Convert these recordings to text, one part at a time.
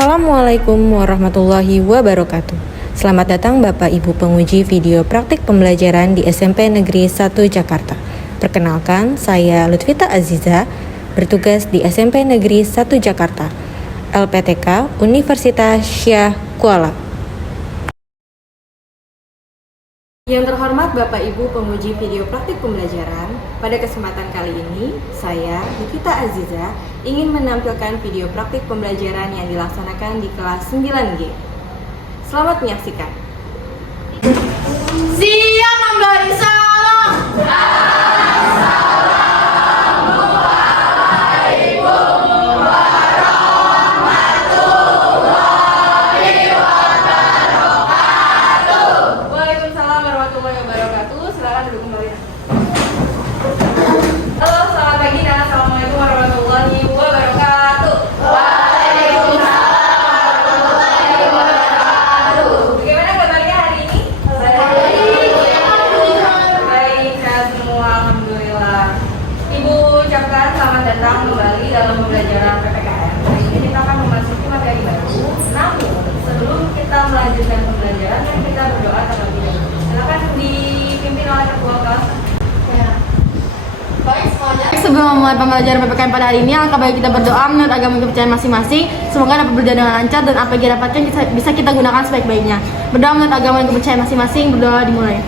Assalamualaikum warahmatullahi wabarakatuh. Selamat datang Bapak Ibu penguji video praktik pembelajaran di SMP Negeri 1 Jakarta. Perkenalkan, saya Lutfita Aziza, bertugas di SMP Negeri 1 Jakarta, LPTK Universitas Syah Kuala. Yang terhormat Bapak Ibu penguji video praktik pembelajaran, pada kesempatan kali ini, saya, Lutfita Aziza, ingin menampilkan video praktik pembelajaran yang dilaksanakan di kelas 9G. Selamat menyaksikan. Siap memberi salam. Waalaikumsalam warahmatullahi wabarakatuh. Silakan duduk kembali. Halo, selamat pagi dan assalamualaikum warahmatullahi wabarakatuh. Bagaimana kabarnya hari ini? Baik, sehat semua, alhamdulillah. Ibu ucapkan selamat datang kembali dalam pembelajaran PPKN. Hari ini kita akan memasuki materi baru. Namun, sebelum kita melanjutkan pembelajaran, mari kita berdoa terlebih dahulu. Silakan dipimpin oleh ketua kelas. Sebelum memulai pembelajaran PPKN pada hari ini, alangkah baik kita berdoa menurut agama kepercayaan masing-masing. Semoga dapat berjalan dengan lancar dan apa yang kita dapatkan bisa kita gunakan sebaik-baiknya. Berdoa menurut agama dan kepercayaan masing-masing. Berdoa dimulai.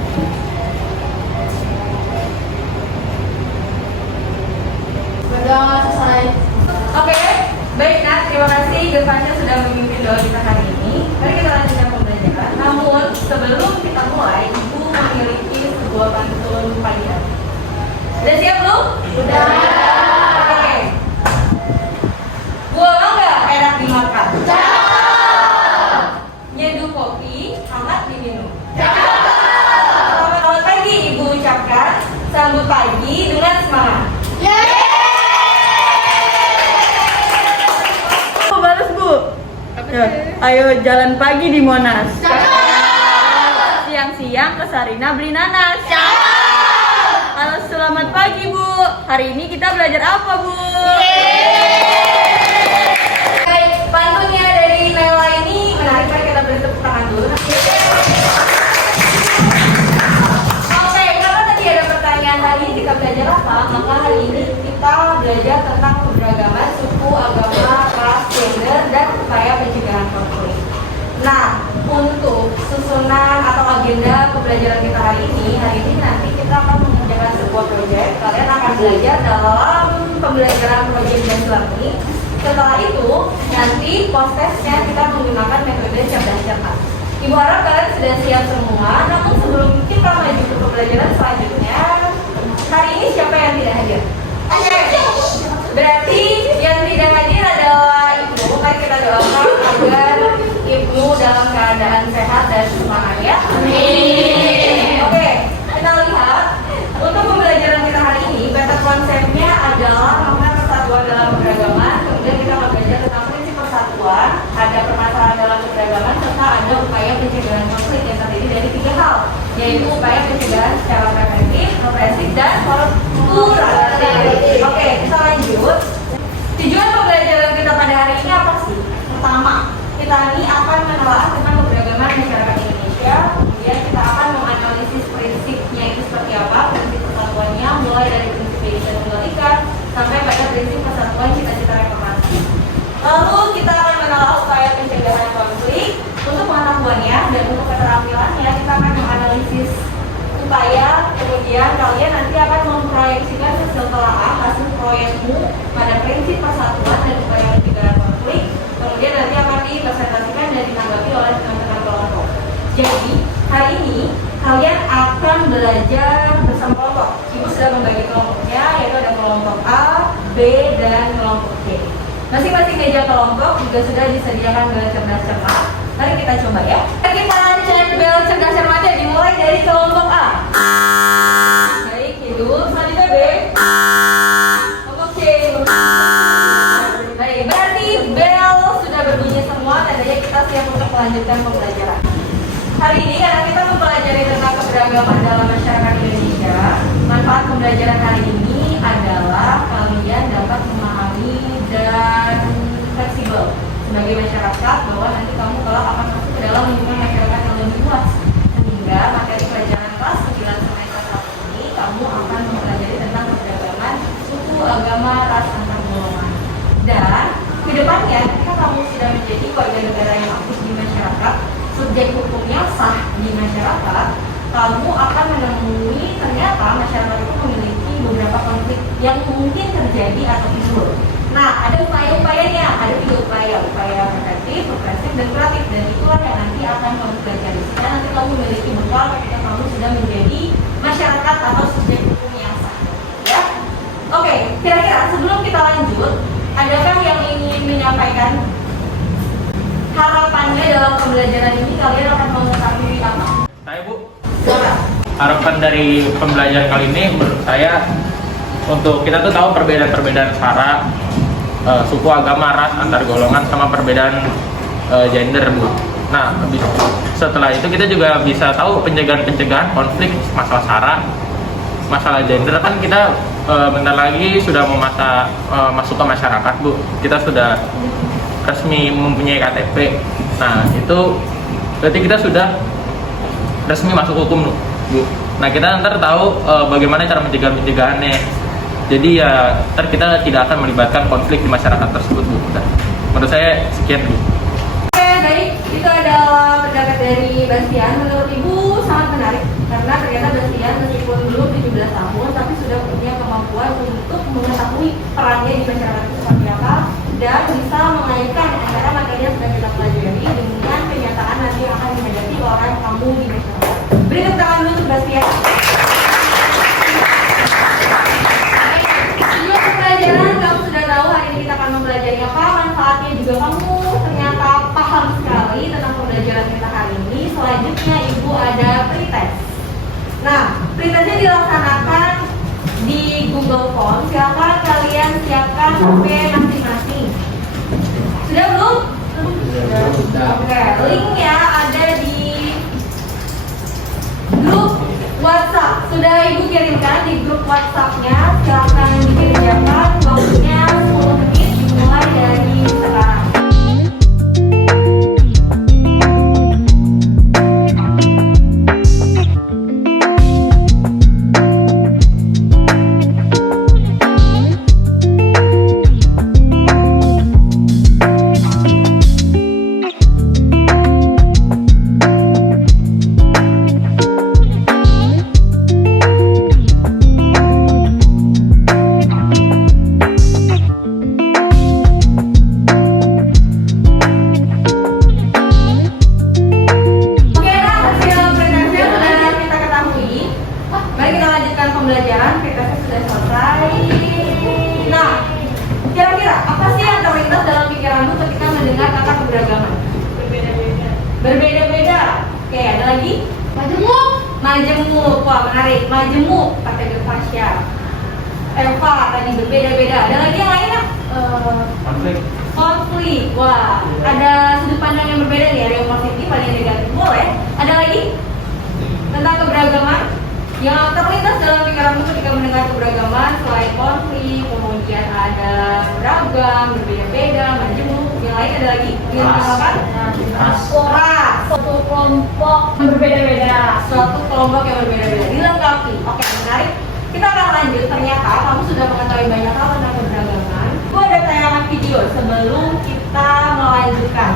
Berdoa selesai. Oke, baik Nat, terima kasih Gevanya sudah memimpin doa kita hari ini. Mari kita lanjutkan pembelajaran. Namun sebelum kita mulai, Ibu memiliki sebuah pantun pagi hari. Udah siap belum? Udah. Oke. Bola nggak enak dimakan? Cakep. Nyeduh kopi hangat diminum? Cakep. Selamat pagi Ibu ucapkan. Sambut pagi dengan semangat. Balas Bu. Ayo jalan pagi di Monas. Siang-siang ke Sarina beli nanas. Halo, selamat pagi Bu. Hari ini kita belajar apa Bu? Baik, pantunnya dari Nela ini menarik. Mari kita beri tepuk tangan dulu. Oke, karena tadi ada pertanyaan hari ini kita belajar apa? Maka hari ini kita belajar tentang keberagaman suku, agama, ras, gender, dan upaya pencegahan konflik. Nah, untuk susunan atau agenda pembelajaran kita hari ini nanti kita akan mengerjakan sebuah proyek. Kalian akan belajar dalam pembelajaran proyek dan learning. Setelah itu, nanti prosesnya kita menggunakan metode cerdas cermat. Ibu harap kalian sudah siap semua. Namun sebelum kita maju ke pembelajaran selanjutnya, hari ini siapa yang tidak hadir? Berarti yang tidak hadir adalah Ibu. Mari kita doakan agar Ibu dalam keadaan sehat dan semangat ya. Amin. Oke, kita lihat untuk pembelajaran kita hari ini, beta konsepnya adalah mengenai persatuan dalam keberagaman. Kemudian kita akan belajar tentang prinsip persatuan, ada permasalahan dalam keberagaman, serta ada upaya pencegahan konflik yang terdiri dari 3 hal, yaitu upaya pencegahan secara preventif, represif, dan kuratif. Oke, kita lanjut. Tujuan pembelajaran kita pada hari ini apa sih? Pertama, kita ini akan menelaah tentang keberagaman masyarakat Indonesia. Kemudian kita akan menganalisis prinsipnya itu seperti apa, prinsip persatuannya, mulai dari prinsip Bhinneka Tunggal Ika sampai pada prinsip persatuan cita-cita reformasi. Lalu kita akan menelaah upaya pencegahan konflik. Untuk pengetahuannya dan untuk keterampilannya kita akan menganalisis upaya, kemudian kalian nanti akan memproyeksikan hasil telaah hasil proyekmu pada prinsip persatuan dan upaya pencegahan konflik. Kemudian nanti akan dipresentasikan dan ditanggapi oleh teman-teman kelompok. Jadi hari ini kalian akan belajar bersama kelompok. Ibu sudah membagi kelompoknya, yaitu ada kelompok A, B, dan kelompok C. Masing-masing meja kelompok juga sudah disediakan bel cerdas cermat. Mari kita coba ya. Kita cek bel cerdas cermatnya dimulai dari kelompok A. Baik, hidup. Selanjutnya B. Kelompok C. Baik, berarti bel sudah berbunyi semua, tandanya kita siap untuk melanjutkan pembelajaran. Hari ini karena kita mempelajari tentang keberagaman dalam masyarakat Indonesia, manfaat pembelajaran hari ini adalah kalian dapat memahami dan fleksibel sebagai masyarakat bahwa nanti kamu kelak akan masuk ke dalam lingkungan masyarakat yang lebih luas, sehingga materi pelajaran kelas 9 semester 1 ini kamu akan mempelajari tentang keberagaman suku, agama, ras, antar golongan. Dan kedepannya ketika kamu sudah menjadi warga negara yang aktif di masyarakat, subjek hukumnya sah di masyarakat, kamu akan menemui ternyata masyarakat itu memiliki beberapa konflik yang mungkin terjadi atau timbul. Nah, ada upaya-upayanya, ada 3 upaya, upaya preventif, represif, dan kuratif, dan itulah yang nanti akan kamu pelajari. Sehingga nanti kamu memiliki bekal ketika kamu sudah menjadi masyarakat atau subjek hukum yang sah. Ya, oke. Kira-kira sebelum kita lanjut, adakah yang ingin menyampaikan harapannya dalam pembelajaran ini? Kalian akan mengetahui apa? Saya Bu, Zora. harapan dari pembelajaran kali ini menurut saya untuk kita tuh tahu perbedaan-perbedaan sara, suku, agama, ras, antar golongan, sama perbedaan gender Bu. Nah, setelah itu kita juga bisa tahu pencegahan konflik, masalah sara, masalah gender. Kan kita bentar lagi sudah mau masuk ke masyarakat Bu. Kita sudah resmi mempunyai KTP. Nah, itu berarti kita sudah resmi masuk hukum Bu. Nah, kita ntar tahu bagaimana cara pencegahannya. Jadi ya ntar kita tidak akan melibatkan konflik di masyarakat tersebut Bu. Nah, menurut saya sekian Bu. Oke, baik. Itu adalah pendapat dari Bastian. Menurut Ibu sangat menarik karena ternyata Bastian meskipun belum 17 tahun tapi sudah punya kemampuan untuk mengetahui perannya di masyarakat itu seperti apa dan bisa mengaitkan antara materi yang sedang kita pelajari dengan kenyataan nanti yang akan dihadapi oleh kamu di masyarakat. Beri tepuk tangan dulu untuk Bastian. Pelajaran kamu sudah tahu hari ini kita akan mempelajari apa, manfaatnya juga kamu ternyata paham sekali tentang pembelajaran kita hari ini. Selanjutnya Ibu ada pretest. Nah, pretestnya dilaksanakan di Google Form. Silakan kalian siapkan HP masing-masing. Sudah belum? Sudah. Oke, linknya ada di grup WhatsApp. Sudah Ibu kirimkan di grup WhatsApp-nya. Silakan dikerjakan. Waktunya 10 menit dimulai dari sekarang. Pembelajaran pretestnya sudah selesai. Nah, kira-kira apa sih yang terlintas dalam pikiranmu ketika mendengar kata keberagaman? Berbeda-beda. Oke, ada lagi? Majemuk. Wah, menarik. Majemuk pakai berfasya. Eva tadi berbeda-beda. Ada lagi yang lain? Konflik. Wah, ada sudut pandang yang berbeda nih. Ada yang positif, ada yang negatif. Boleh. Ada lagi? Tentang keberagaman? Yang terlintas dalam pikiranmu ketika mendengar keberagaman selain konflik, kemudian ada beragam, berbeda-beda, majemuk, yang lain ada lagi? Yang mengatakan ras, suatu kelompok berbeda-beda, suatu kelompok yang berbeda-beda, dilengkapi. Oke, menarik. Kita akan lanjut. Ternyata kamu sudah mengetahui banyak hal tentang keberagaman. Itu ada tayangan video sebelum kita melanjutkan.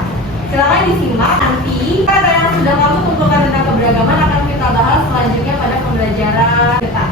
Silakan disimak. Nanti kata yang sudah kamu kumpulkan tentang keberagaman akan kita bahas selanjutnya pada pembelajaran kita.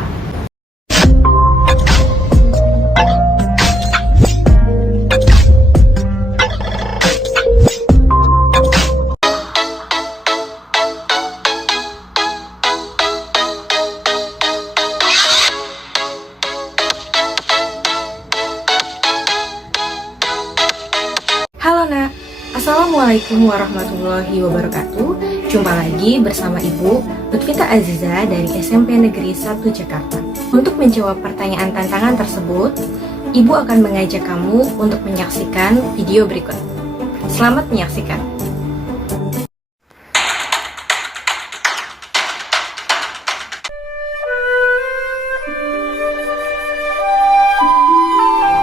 Halo Nak, Assalamualaikum warahmatullahi wabarakatuh. Jumpa lagi bersama Ibu Lutfita Aziza dari SMP Negeri 1 Jakarta. Untuk menjawab pertanyaan tantangan tersebut, Ibu akan mengajak kamu untuk menyaksikan video berikut. Selamat menyaksikan.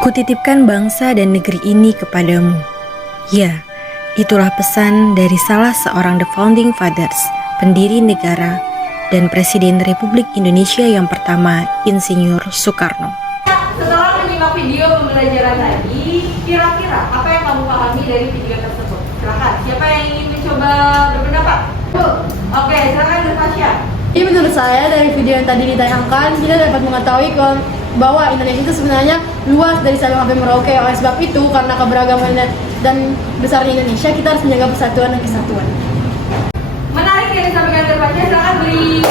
Kutitipkan bangsa dan negeri ini kepadamu. Ya, Itulah pesan dari salah seorang The Founding Fathers, pendiri negara dan Presiden Republik Indonesia yang pertama, Insinyur Soekarno. Setelah menyimak video pembelajaran tadi, kira-kira apa yang kamu pahami dari video tersebut? Silakan, siapa yang ingin mencoba berpendapat? Oke, silakan Natasha. Jadi menurut saya dari video yang tadi ditayangkan, kita dapat mengetahui bahwa Indonesia itu sebenarnya luas dari Sabang sampai Merauke. Oleh sebab itu, karena keberagaman dan besarnya Indonesia, kita harus menjaga persatuan dan kesatuan. Menarik yang disampaikan Terbaca, silakan beri.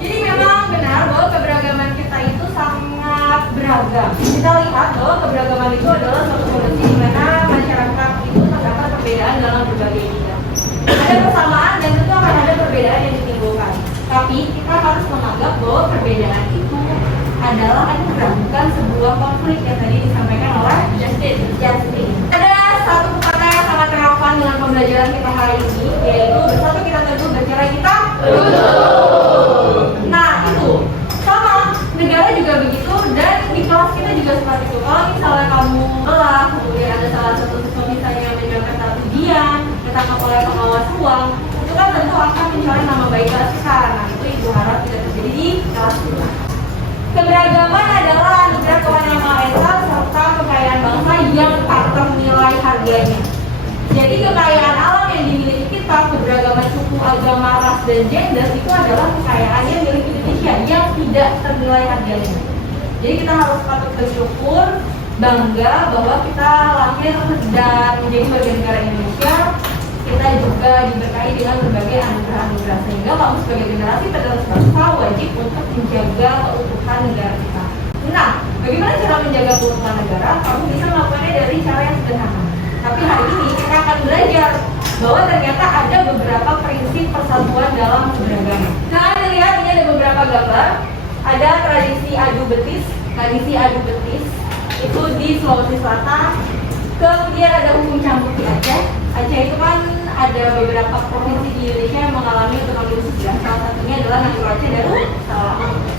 Jadi memang benar bahwa keberagaman kita itu sangat beragam. Kita lihat bahwa keberagaman itu adalah suatu kondisi di mana masyarakat itu terdapat perbedaan dalam berbagai bidang. Ada persamaan dan tentu akan ada perbedaan yang ditimbulkan. Tapi kita harus menganggap bahwa perbedaan itu adalah anugerah, bukan sebuah konflik yang tadi disampaikan oleh Justin. Ada satu kata yang sangat relevan dengan pembelajaran kita hari ini, yaitu bersatu kita teguh, bercerai kita tutup. Nah itu sama, negara juga begitu, dan di kelas kita juga seperti itu. Kalau misalnya kamu lelah, kemudian ada salah satu siswa misalnya yang menyebabkan satu ujian, ditangkap oleh pengawas uang, itu kan tentu akan mencoreng nama baik kelas kita. Nah itu ibu harap tidak terjadi di kelas kita. Keberagaman adalah anugerah Tuhan Yang Maha Esa serta kekayaan bangsa yang tak ternilai harganya. Jadi kekayaan alam yang dimiliki kita, keberagaman suku, agama, ras, dan gender itu adalah kekayaan yang milik Indonesia yang tidak ternilai harganya. Jadi kita harus patut bersyukur, bangga bahwa kita lahir dan menjadi bagian negara Indonesia. Kita juga diberkahi dengan berbagai anugerah-anugerah, sehingga kamu sebagai generasi penerus bangsa wajib untuk menjaga keutuhan negara kita. Nah, bagaimana cara menjaga keutuhan negara? Kamu bisa melakukannya dari cara yang sederhana. Tapi hari ini kita akan belajar bahwa ternyata ada beberapa prinsip persatuan dalam keberagaman. Nah, lihat ini ada beberapa gambar. Ada tradisi adu betis. Tradisi adu betis itu di Sulawesi Selatan. Kemudian ada hukum cambuk di Aceh. Aceh itu kan ada beberapa provinsi di Indonesia yang mengalami otonomi khusus ya. Salah satunya adalah Nanggroe Aceh dan Salah.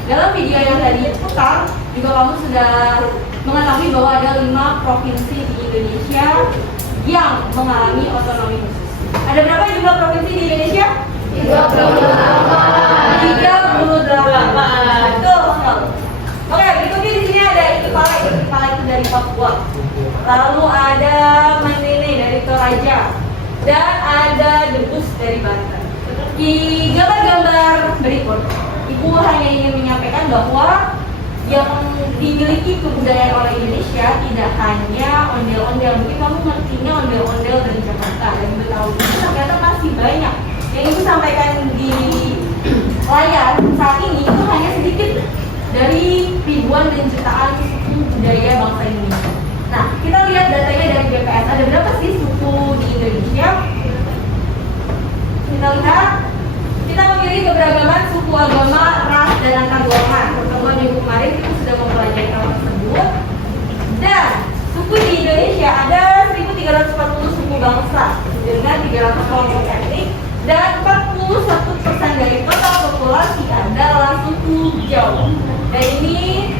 Dalam video yang tadi putar, juga kamu sudah mengetahui bahwa ada 5 provinsi di Indonesia yang mengalami otonomi khusus. Ada berapa jumlah provinsi di Indonesia? 38. Betul. Oke, berikutnya di sini ada Ikipale. Ikipale itu dari Papua. Lalu ada Mandene dari Toraja. Dan ada Debus dari Banten. Di gambar-gambar berikut, Ibu hanya ingin menyampaikan bahwa yang dimiliki kebudayaan oleh Indonesia tidak hanya ondel-ondel. Mungkin kamu ngertinya ondel-ondel dari Jakarta dan Betawi, ternyata masih banyak. Yang Ibu sampaikan di layar saat ini itu hanya sedikit dari ribuan dan jutaan suku budaya bangsa Indonesia. Nah, kita lihat datanya dari BPS. Ada berapa sih suku di Indonesia? Kita lihat, kita memiliki keberagaman suku, agama, ras, dan antar golongan. Pertemuan minggu kemarin kita sudah mempelajari hal tersebut. Dan suku di Indonesia ada 1.340 suku bangsa dengan 300 kelompok etnik, dan 41% dari total populasi adalah suku Jawa. Dan ini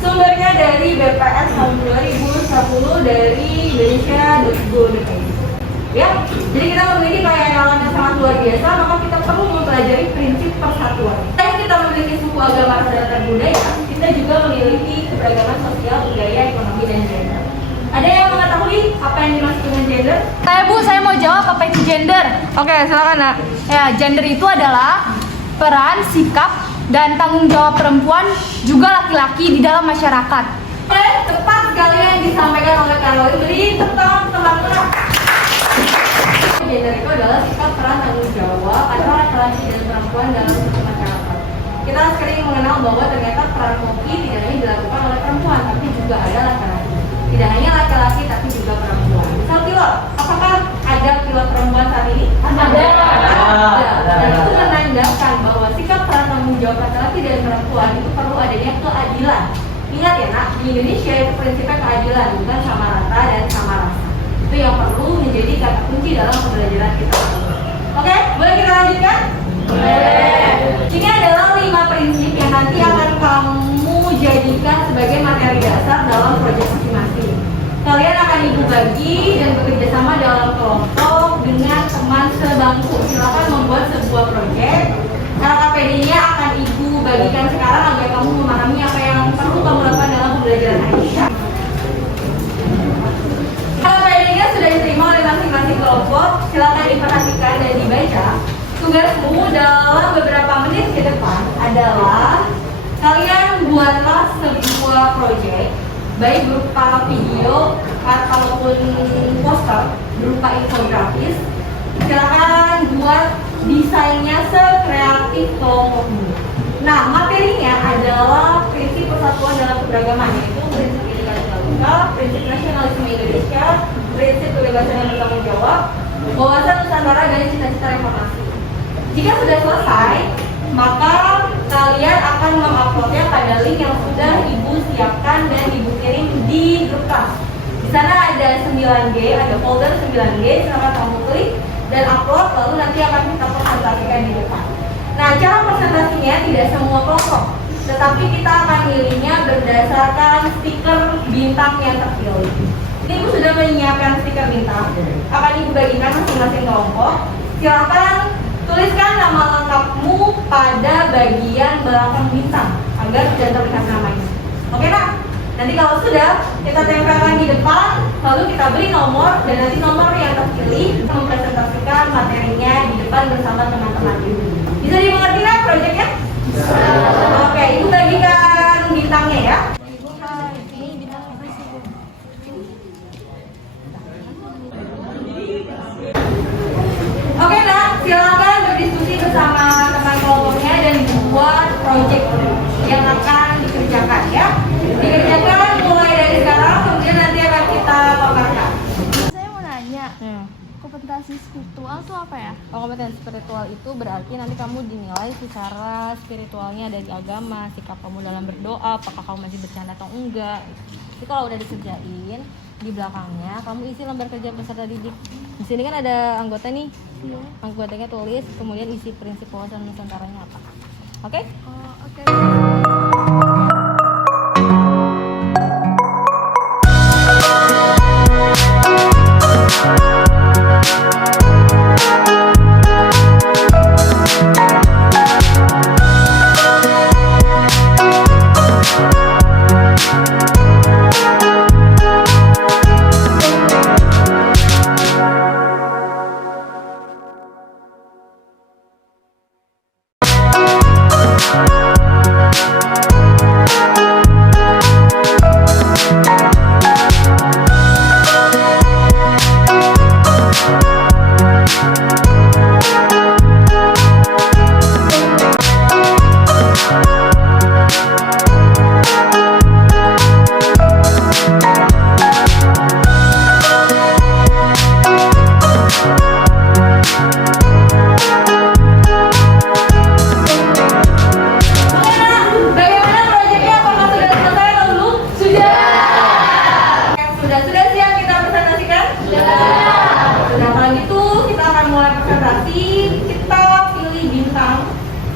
sumbernya dari BPS tahun 2010 dari Indonesia.go.id. Ya, jadi kita memiliki kekayaan alam yang sangat luar biasa, maka kita perlu mempelajari prinsip persatuan. Selain kita memiliki suku, agama, ras, dan budaya, kita juga memiliki keberagaman sosial, budaya, ekonomi, dan gender. Ada yang mengetahui apa yang dimaksud dengan gender? Saya mau jawab apa itu gender. Oke, silakan Nak. Ya, gender itu adalah peran, sikap, dan tanggung jawab perempuan juga laki-laki di dalam masyarakat. Tepat sekali yang disampaikan oleh Caroline. Beri teman-teman. Gender itu adalah sikap, peran, tanggung jawab antara laki-laki dan perempuan dalam suatu masyarakat. Kita sering mengenal bahwa ternyata peran koki tidak hanya dilakukan oleh perempuan, tapi juga ada laki-laki. Tidak hanya laki-laki, tapi juga perempuan. Misal pilot, apakah ada pilot perempuan saat ini? Ada. Dan itu menandakan bahwa sikap, peran, tanggung jawab laki-laki dan perempuan itu perlu adanya keadilan. Ingat ya Nak, di Indonesia itu prinsipnya keadilan, bukan sama rata dan sama rasa. Itu yang perlu menjadi kata kunci dalam pembelajaran kita. Oke, boleh kita lanjutkan? Boleh. Ini adalah 5 prinsip yang nanti akan kamu jadikan sebagai materi dasar dalam berbagi dan bekerja sama dalam kelompok dengan teman sebangku. Silakan membuat sebuah proyek. LKPD-nya akan Ibu bagikan sekarang agar kamu memahami apa yang perlu kamu lakukan dalam pembelajaran hari ini. LKPD-nya sudah diterima oleh masing-masing kelompok. Silakan diperhatikan dan dibaca. Tugasmu dalam beberapa menit ke depan adalah kalian buatlah sebuah proyek, baik berupa video ataupun poster berupa infografis. Silakan buat desainnya sekreatif kelompokmu. Nah, materinya adalah prinsip persatuan dalam keberagaman, yaitu prinsip individualitas, prinsip nasionalisme Indonesia, prinsip kebebasan dan bertanggung jawab, wawasan Nusantara dan cita-cita reformasi. Jika sudah selesai, maka kalian akan menguploadnya pada link yang sudah Ibu siapkan dan Ibu kirim di grup kelas. Di sana ada 9G, ada folder 9G, silakan kamu klik dan upload, lalu nanti akan kita presentasikan di depan. Nah, cara presentasinya tidak semua kelompok, tetapi kita akan milihnya berdasarkan stiker bintang yang terpilih. Ini Ibu sudah menyiapkan stiker bintang, akan Ibu bagikan masing-masing kelompok. Silakan tuliskan nama lengkapmu pada bagian belakang bintang agar tidak terlihat namanya. Oke, Nak? Nanti kalau sudah, kita tempelkan di depan, lalu kita beri nomor, dan nanti nomor yang terpilih mempresentasikan materinya di depan bersama teman-teman. Bisa dimengerti nggak proyeknya? Oke, Ibu bagikan bintangnya ya. Oke, Nak, silakan berdiskusi bersama teman kelompoknya dan buat proyek yang akan dikerjakan ya. Dikerjakan mulai dari sekarang, kemudian nanti akan kita paparkan. Saya mau nanya, kompetensi spiritual itu apa ya? Kompetensi spiritual itu berarti nanti kamu dinilai secara spiritualnya dari agama, sikap kamu dalam berdoa, apakah kamu masih bercanda atau enggak. Jadi kalau udah dikerjain, di belakangnya kamu isi lembar kerja peserta didik. Di sini kan ada anggota nih, anggotanya tulis, kemudian isi prinsip wawasan Nusantaranya apa. Oke? Oh, oke.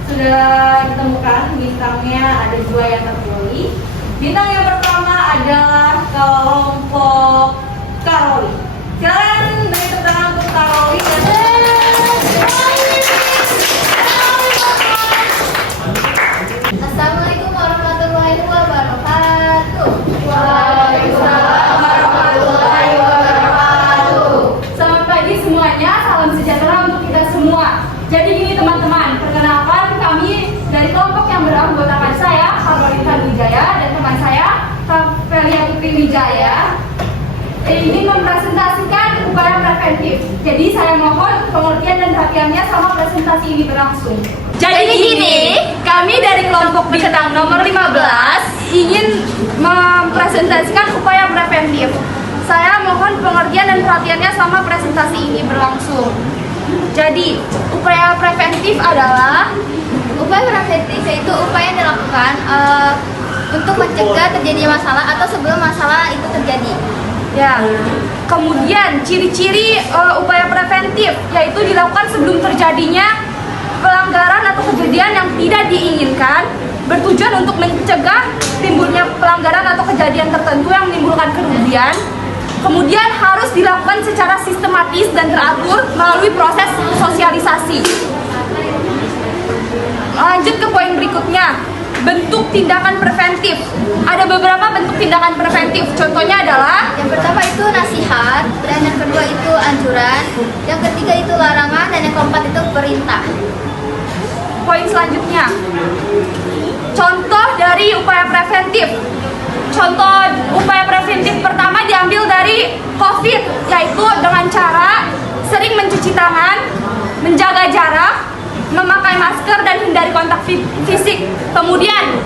Sudah ditemukan bintangnya, ada 2 yang terpilih. Bintang yang pertama adalah kelompok Karoli. Silakan beri tepuk tangan untuk Karoli. Assalamualaikum warahmatullahi wabarakatuh. Waalaikumsalam warahmatullahi wabarakatuh. Selamat pagi semuanya, salam sejahtera untuk kita semua. Jadi gini teman-teman, perkenalkan kami dari kelompok yang beranggotakan saya, Karolita Wijaya, dan teman saya, Kavelia Putri Wijaya, ingin mempresentasikan upaya preventif. Jadi saya mohon pengertian dan perhatiannya sama presentasi ini berlangsung. Jadi gini, kami dari kelompok bintang nomor 15 ingin mempresentasikan upaya preventif. Saya mohon pengertian dan perhatiannya sama presentasi ini berlangsung. Jadi, upaya preventif adalah Itu upaya yang dilakukan untuk mencegah terjadinya masalah atau sebelum masalah itu terjadi. ya. Kemudian ciri-ciri upaya preventif yaitu dilakukan sebelum terjadinya pelanggaran atau kejadian yang tidak diinginkan, bertujuan untuk mencegah timbulnya pelanggaran atau kejadian tertentu yang menimbulkan kerugian. Kemudian harus dilakukan secara sistematis dan teratur melalui proses sosialisasi. Lanjut ke poin berikutnya, bentuk tindakan preventif. Ada beberapa bentuk tindakan preventif. Contohnya adalah Yang pertama itu nasihat, dan yang kedua itu anjuran, yang ketiga itu larangan, dan yang keempat itu perintah. poin selanjutnya. Contoh dari upaya preventif. Contoh upaya preventif pertama diambil dari COVID, yaitu dengan cara sering mencuci tangan, menjaga jarak, memakai masker, dan hindari kontak fisik. Kemudian,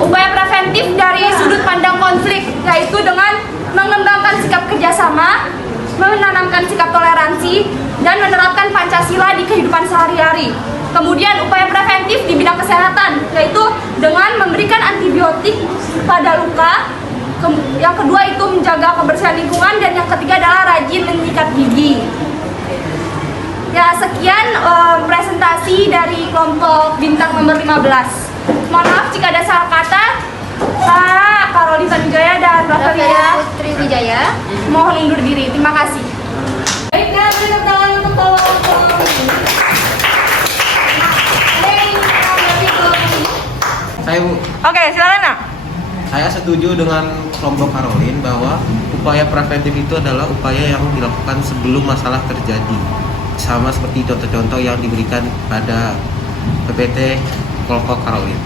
upaya preventif dari sudut pandang konflik, yaitu dengan mengembangkan sikap kerjasama, menanamkan sikap toleransi, dan menerapkan Pancasila di kehidupan sehari-hari. Kemudian upaya preventif di bidang kesehatan, yaitu dengan memberikan antibiotik pada luka. Yang kedua itu menjaga kebersihan lingkungan, dan yang ketiga adalah rajin menyikat gigi. Ya, sekian presentasi dari kelompok bintang nomor 15. Mohon maaf jika ada salah kata. Pak Karolita Wijaya dan Rafalia Putri Wijaya. mohon undur diri. Terima kasih. Baiklah, beri tepuk tangan untuk kelompok. Saya Oke, silakan nak. saya setuju dengan kelompok Karolin bahwa upaya preventif itu adalah upaya yang dilakukan sebelum masalah terjadi. Sama seperti contoh-contoh yang diberikan pada PPT kelompok Karolin.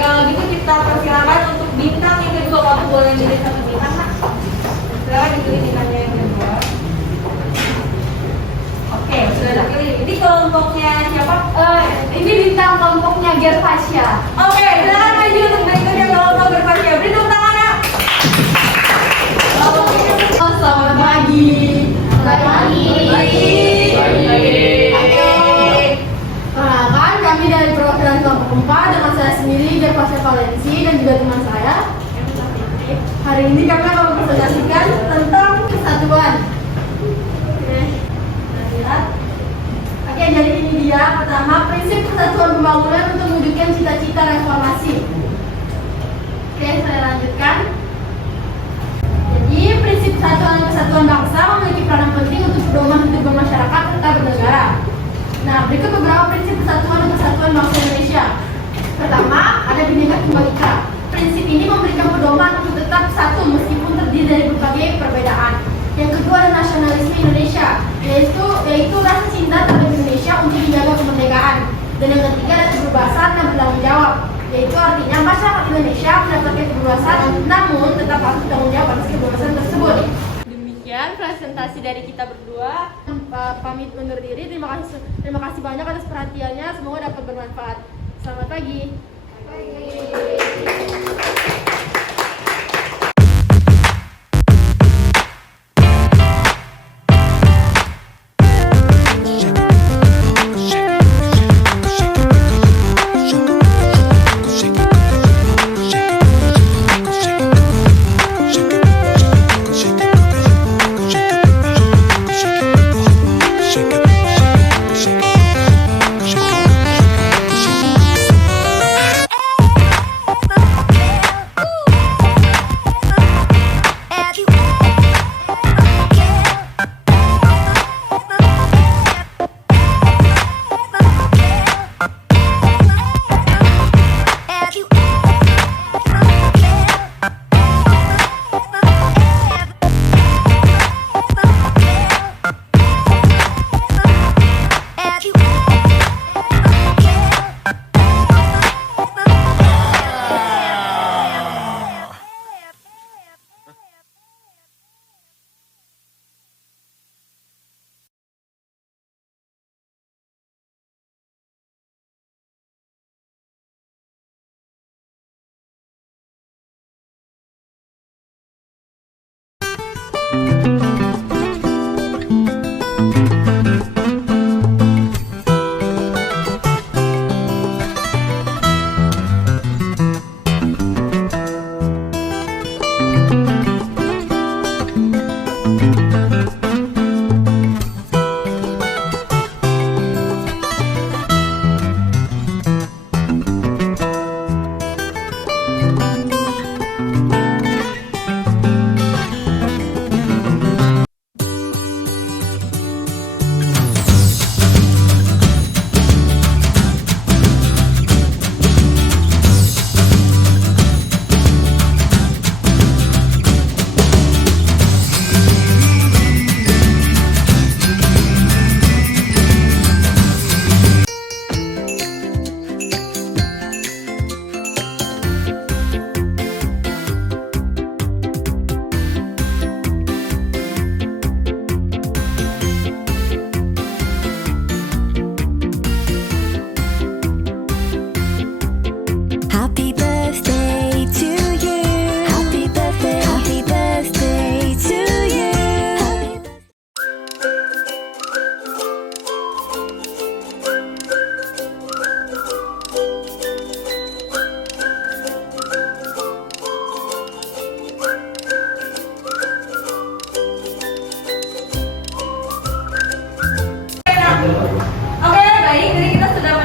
Kalau gitu kita persilakan untuk bintang yang kedua. Kamu boleh milih satu bintang, Nak. Silakan dipilih bintangnya yang kedua. Oke, sudah dipilih. Ini kelompoknya siapa? Ini bintang kelompoknya Gervasya. Oke, silakan maju untuk berikutnya kelompok berpasya. Beri tepuk tangan, Nak. Selamat pagi. Perkenalkan, kami dari perwakilan kelompok 4 dengan saya sendiri, Gervasya Valensi, dan juga teman saya. Hari ini kami akan mempresentasikan tentang kesatuan. Oke, jadi ini dia. Pertama, prinsip persatuan pembangunan untuk mewujudkan cita-cita reformasi. Oke, saya lanjutkan. Jadi, prinsip persatuan dan kesatuan bangsa memiliki peranan penting untuk pedoman hidup bermasyarakat serta bernegara. Nah, berikut beberapa prinsip persatuan dan kesatuan bangsa Indonesia. Pertama, ada Bhinneka Tunggal Ika. Prinsip ini memberikan pedoman untuk tetap satu meskipun terdiri dari berbagai perbedaan. Yang kedua ada nasionalisme Indonesia, yaitu rasa cinta terhadap Indonesia untuk menjaga kemerdekaan. Dan yang ketiga ada kebebasan dan bertanggung jawab, yaitu artinya masyarakat Indonesia mendapatkan kebebasan namun tetap harus bertanggung jawab atas kebebasan tersebut. Demikian presentasi dari kita berdua. Pamit undur diri. Terima kasih banyak atas perhatiannya. Semoga dapat bermanfaat. Selamat pagi.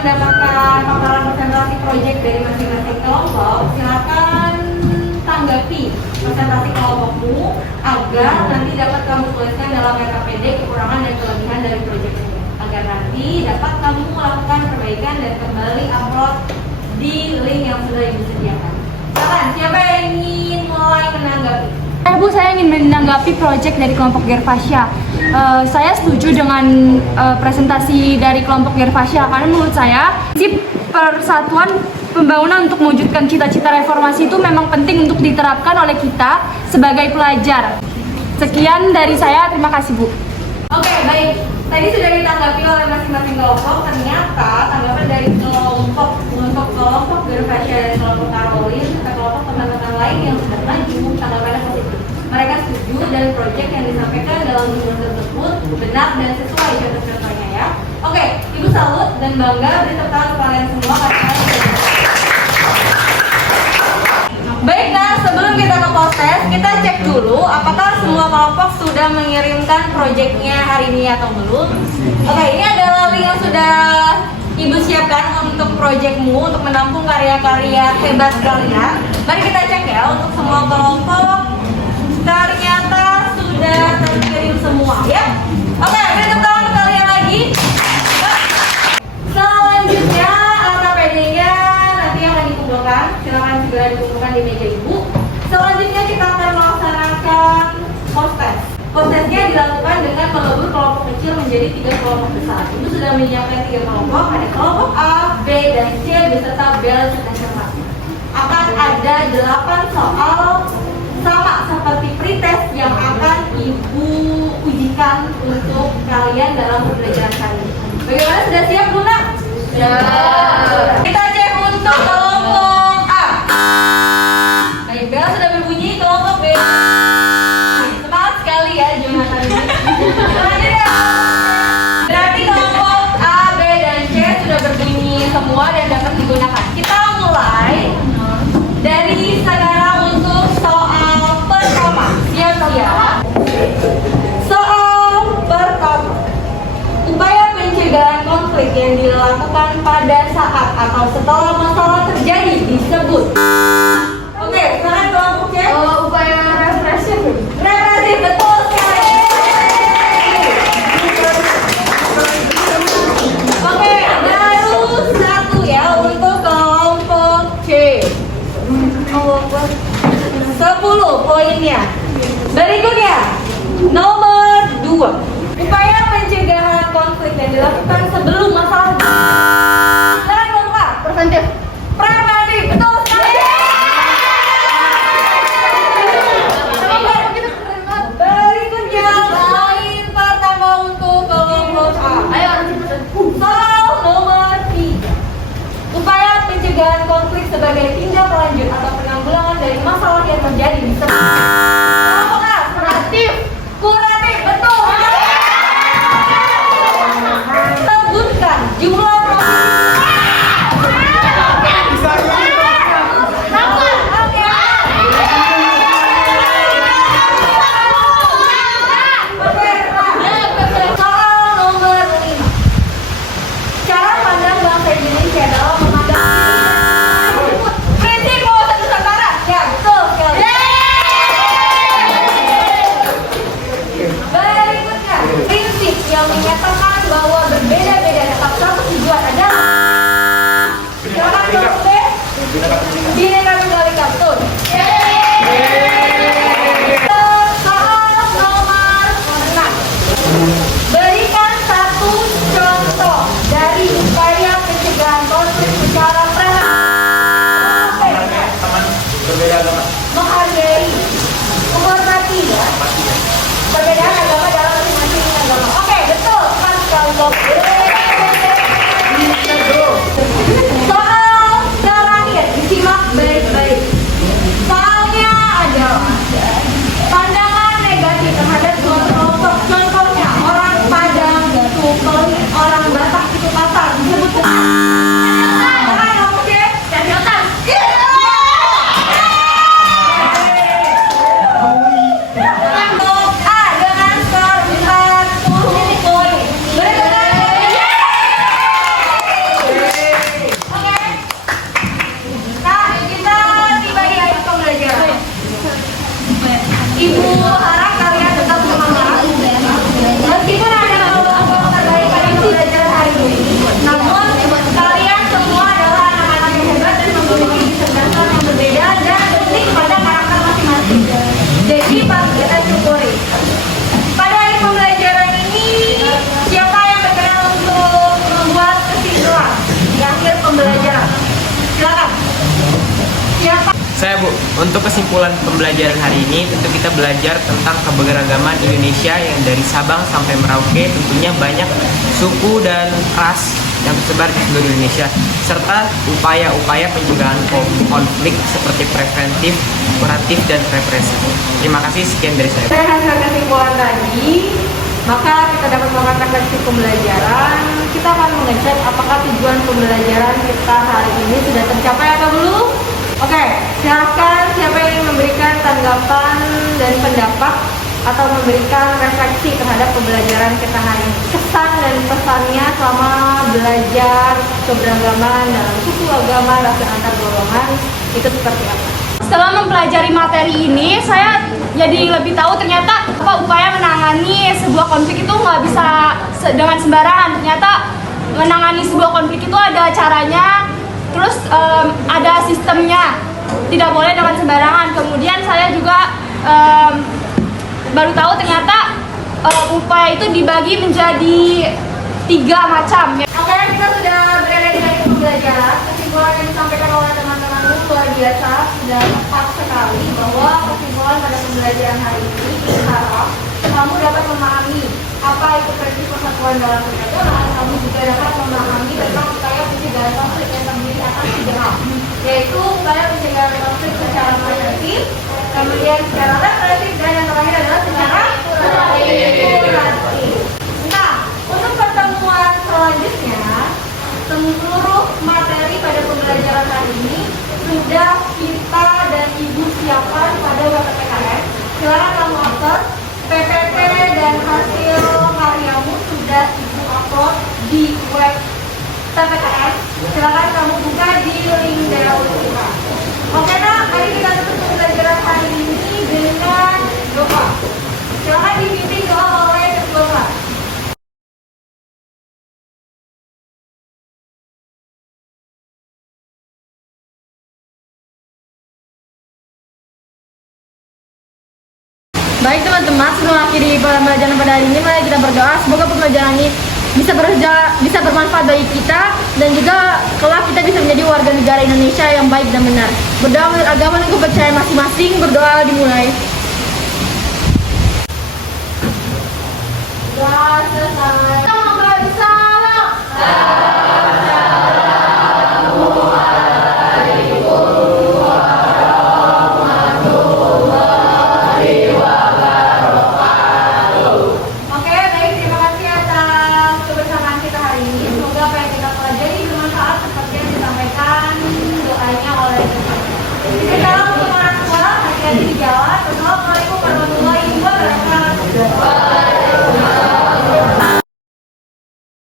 mendapatkan paparan presentasi proyek dari masing-masing kelompok, silakan tanggapi presentasi kelompokmu agar nanti dapat kamu tuliskan dalam RKPD kekurangan dan kelebihan dari proyek ini, agar nanti dapat kamu melakukan perbaikan dan kembali upload di link yang sudah ibu sediakan. Silakan, siapa yang ingin mulai menanggapi? Bu, saya ingin menanggapi proyek dari kelompok Gervasya. Saya setuju dengan presentasi dari kelompok Gervasya karena menurut saya prinsip persatuan pembangunan untuk mewujudkan cita-cita reformasi itu memang penting untuk diterapkan oleh kita sebagai pelajar. Sekian dari saya, terima kasih Bu. Oke, baik. Tadi sudah ditanggapi oleh masing-masing kelompok. Ternyata tanggapan dari kelompok untuk kelompok Gervasya dan kelompok Caroline serta kelompok teman-teman lain yang sudah maju, tanggapannya positif. Mereka setuju dan proyek yang disampaikan dalam judul tersebut benar dan sesuai contoh-contohnya ya. Oke, Ibu salut dan bangga beri tepuk tangan kepada kalian semua karena baik, nah sebelum kita ke proses, kita cek dulu apakah semua kelompok sudah mengirimkan proyeknya hari ini atau belum. Oke, ini adalah link yang sudah Ibu siapkan untuk proyekmu, untuk menampung karya-karya hebat kalian. Mari kita cek ya untuk semua kelompok. Ternyata sudah terkirim semua ya. Oke, beri tepuk tangan kalian lagi. Selanjutnya RKPD-nya nanti akan dikumpulkan. Silakan segera dikumpulkan di meja Ibu. Selanjutnya kita akan melaksanakan post-test. Post-testnya dilakukan dengan melebur kelompok kecil menjadi 3 kelompok besar. Ibu sudah menyiapkan 3 kelompok, ada kelompok A, B, dan C beserta bel serta cermat. Akan ada 8 soal sama seperti pretest yang akan Ibu ujikan untuk kalian dalam pembelajaran kali ini. Bagaimana, sudah siap Bunda? Sudah. Kita cek untuk kelompok A. Baik, bel sudah berbunyi. Kelompok B. Semangat sekali ya Jonathan ini. Selanjutnya. Berarti kelompok A, B, dan C sudah berbunyi semua dan dapat digunakan. Kita mulai dari sekarang untuk soal pertama. Siap-siap. Soal pertama. Upaya pencegahan konflik yang dilakukan pada saat atau setelah masalah terjadi disebut. Oke, sekarang kelompok C. Upaya represif. Represif, betul sekali. Oke, baru satu ya untuk kelompok C. 10 poinnya. Berikutnya, nomor 2. Upaya pencegahan konflik yang dilakukan sebelum masalah. Sekarang kelompok A. Preventif. Preventif, betul sekali. Berikutnya, poin pertama untuk kelompok A. Ayo, Soal nomor 3. Upaya pencegahan konflik sebagai tindak lanjut atau penanggulangan dari masalah yang terjadi disebut. Kelompok A, kuratif. Kuratif, betul. Sebutkan jumlah soal nomor 5. Cara pandang bangsa Indonesia dalam memandang prinsip wawasan Nusantara. Ya, betul sekali. Berikutnya, prinsip yang menyatakan bahwa berbeda-beda tetap satu tujuan adalah. Silakan kelompok B. Bineka Tunggal Ika, betul. Soal nomor 6. Berikan satu contoh dari upaya pencegahan konflik secara preventif. Teman berbeda agama. Menghargai, menghormati ya perbedaan agama dalam masing-masing agama. Oke, betul. Pas sekali kelompok. Soal terakhir disimak baik-baik. Soalnya adalah pandangan negatif terhadap suatu kelompok. Contohnya orang Padang itu pelit, orang Batak itu kasar disebut. Saya Bu, untuk kesimpulan pembelajaran hari ini tentu kita belajar tentang keberagaman Indonesia yang dari Sabang sampai Merauke, tentunya banyak suku dan ras yang tersebar di seluruh Indonesia, serta upaya-upaya pencegahan konflik seperti preventif, kuratif, dan represif. Terima kasih, sekian dari saya. Dari hasil kesimpulan tadi, maka kita dapat mengatakan dari pembelajaran, kita akan mengecek apakah tujuan pembelajaran kita hari ini sudah tercapai atau belum. Oke, silakan siapa yang ingin memberikan tanggapan dan pendapat atau memberikan refleksi terhadap pembelajaran kita hari ini. Kesan dan pesannya selama belajar keberagaman dalam suku, agama, ras, dan antar golongan itu seperti apa? Setelah mempelajari materi ini, saya jadi lebih tahu ternyata upaya menangani sebuah konflik itu nggak bisa dengan sembarangan. Ternyata menangani sebuah konflik itu ada caranya, terus ada sistemnya, tidak boleh dengan sembarangan. Kemudian saya juga baru tahu ternyata upaya itu dibagi menjadi 3 macam. Oke, kita sudah berada di akhir pembelajaran. Kesimpulan yang disampaikan oleh teman-teman luar biasa, sudah tepat sekali bahwa kesimpulan pada pembelajaran hari ini berharap kamu dapat memahami apa itu prinsip persatuan dalam keberagaman. Kamu juga dapat memahami tentang upaya pencegahan konflik yang terdiri atas 3 hal, yaitu upaya pencegahan konflik secara preventif, kemudian secara represif, dan yang terakhir adalah secara kuratif. Nah, untuk pertemuan selanjutnya, seluruh materi pada pembelajaran hari ini sudah kita dan Ibu siapkan pada WPPKN. Silakan kamu upload PPT dan hasil karyamu sudah Ibu upload di web PPKN. Silakan kamu buka di link Dewa. Oke nak, mari kita tutup pembelajaran hari ini dengan doa. Silakan dipimpin doa oleh ketua kelas. Baik teman-teman, sebelum akhiri pembelajaran pada hari ini, mari kita berdoa semoga pembelajaran ini bisa bermanfaat bagi kita dan juga kelak kita bisa menjadi warga negara Indonesia yang baik dan benar. Berdoa menurut agama dan kepercayaan masing-masing. Berdoa dimulai. Doa selesai. Oke, baik, terima kasih atas kebersamaan kita hari ini. Semoga apa yang kita pelajari bermanfaat seperti yang disampaikan doanya oleh